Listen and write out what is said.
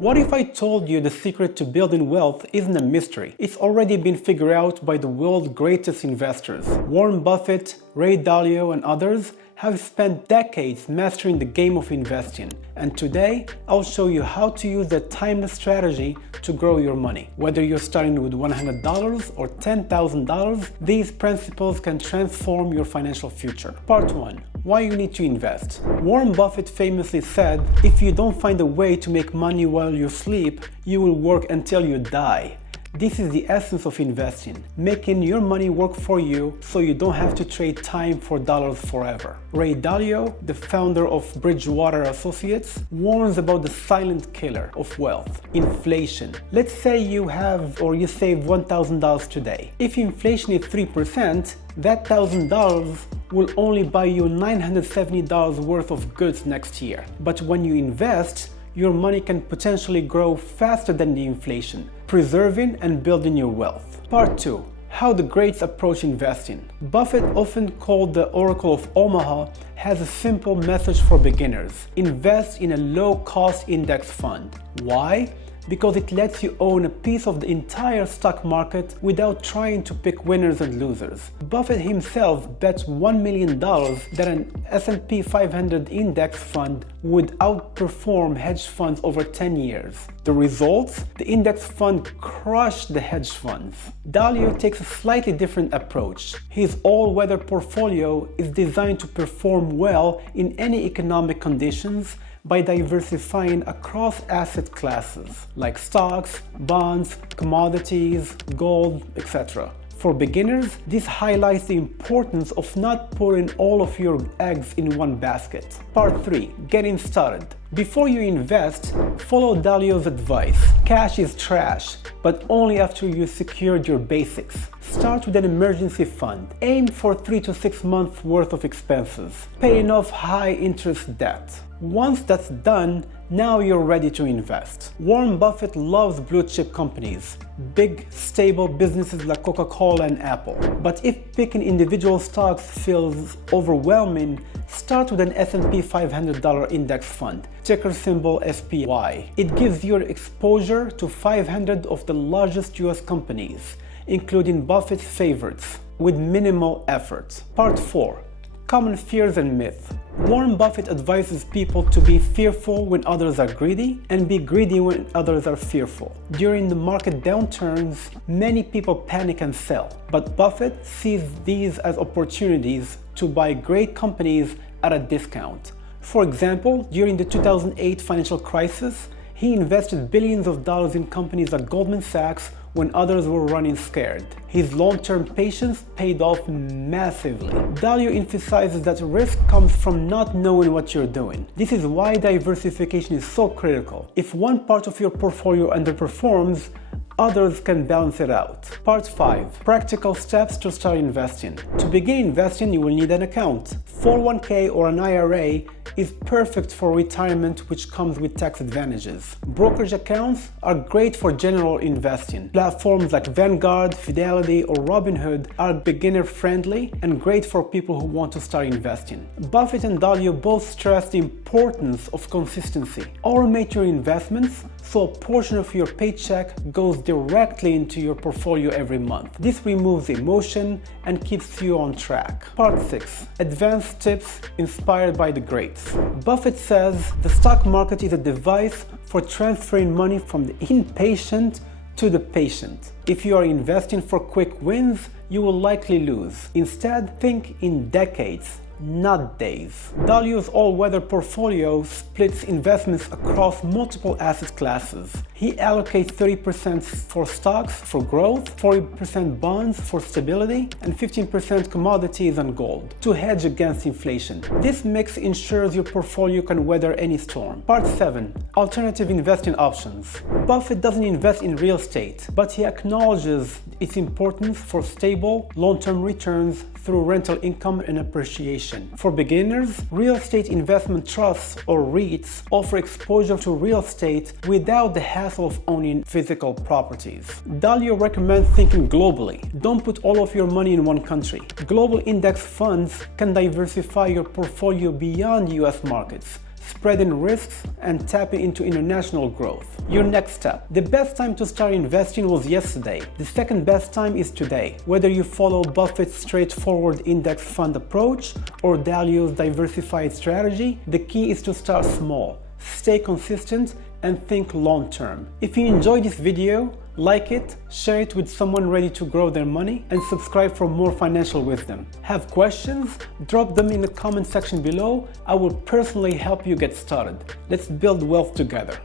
What if I told you the secret to building wealth isn't a mystery? It's already been figured out by the world's greatest investors. Warren Buffett, Ray Dalio, and others have spent decades mastering the game of investing. And today, I'll show you how to use that timeless strategy to grow your money. Whether you're starting with $100 or $10,000, these principles can transform your financial future. Part 1. Why you need to invest. Warren Buffett famously said, if you don't find a way to make money while you sleep, you will work until you die. This is the essence of investing, making your money work for you so you don't have to trade time for dollars forever. Ray Dalio, the founder of Bridgewater Associates, warns about the silent killer of wealth, inflation. Let's say you save $1,000 today. If inflation is 3%, that $1,000 will only buy you $970 worth of goods next year. But when you invest, your money can potentially grow faster than the inflation, preserving and building your wealth. Part 2. How the greats approach investing. Buffett, often called the Oracle of Omaha, has a simple message for beginners. Invest in a low-cost index fund. Why? Because it lets you own a piece of the entire stock market without trying to pick winners and losers. Buffett himself bets $1 million that an S&P 500 index fund would outperform hedge funds over 10 years. The results? The index fund crushed the hedge funds. Dalio takes a slightly different approach. His all-weather portfolio is designed to perform well in any economic conditions by diversifying across asset classes like stocks, bonds, commodities, gold, etc. For beginners, this highlights the importance of not putting all of your eggs in one basket. Part 3. Getting started. Before you invest, follow Dalio's advice. Cash is trash, but only after you secured your basics. Start with an emergency fund. Aim for 3 to 6 months worth of expenses. Paying off high-interest debt. Once that's done, now you're ready to invest. Warren Buffett loves blue-chip companies, big, stable businesses like Coca-Cola and Apple. But if picking individual stocks feels overwhelming, start with an S&P 500 index fund, ticker symbol SPY. It gives you exposure to 500 of the largest US companies, including Buffett's favorites, with minimal effort. Part 4. Common fears and myths. Warren Buffett advises people to be fearful when others are greedy and be greedy when others are fearful. During the market downturns, many people panic and sell, but Buffett sees these as opportunities to buy great companies at a discount. For example, during the 2008 financial crisis, he invested billions of dollars in companies like Goldman Sachs when others were running scared. His long-term patience paid off massively. Dalio emphasizes that risk comes from not knowing what you're doing. This is why diversification is so critical. If one part of your portfolio underperforms, others can balance it out. Part 5. Practical steps to start investing. To begin investing, you will need an account. 401k or an IRA is perfect for retirement, which comes with tax advantages. Brokerage accounts are great for general investing. Platforms like Vanguard, Fidelity, or Robinhood are beginner-friendly and great for people who want to start investing. Buffett and Dalio both stress the importance of consistency. Automate your investments so a portion of your paycheck goes directly into your portfolio every month. This removes emotion and keeps you on track. Part 6. Advanced tips inspired by the greats. Buffett says the stock market is a device for transferring money from the impatient to the patient. If you are investing for quick wins, you will likely lose. Instead, think in decades, not days. Dalio's all-weather portfolio splits investments across multiple asset classes. He allocates 30% for stocks for growth, 40% bonds for stability, and 15% commodities and gold to hedge against inflation. This mix ensures your portfolio can weather any storm. Part 7. Alternative investing options. Buffett doesn't invest in real estate, but he acknowledges its importance for stable, long-term returns through rental income and appreciation. For beginners, real estate investment trusts or REITs offer exposure to real estate without the hassle of owning physical properties. Dalio recommends thinking globally. Don't put all of your money in one country. Global index funds can diversify your portfolio beyond US markets, spreading risks, and tapping into international growth. Your next step. The best time to start investing was yesterday. The second best time is today. Whether you follow Buffett's straightforward index fund approach or Dalio's diversified strategy, the key is to start small, stay consistent, and think long-term. If you enjoyed this video, like it, share it with someone ready to grow their money, and subscribe for more financial wisdom. Have questions? Drop them in the comment section below. I will personally help you get started. Let's build wealth together.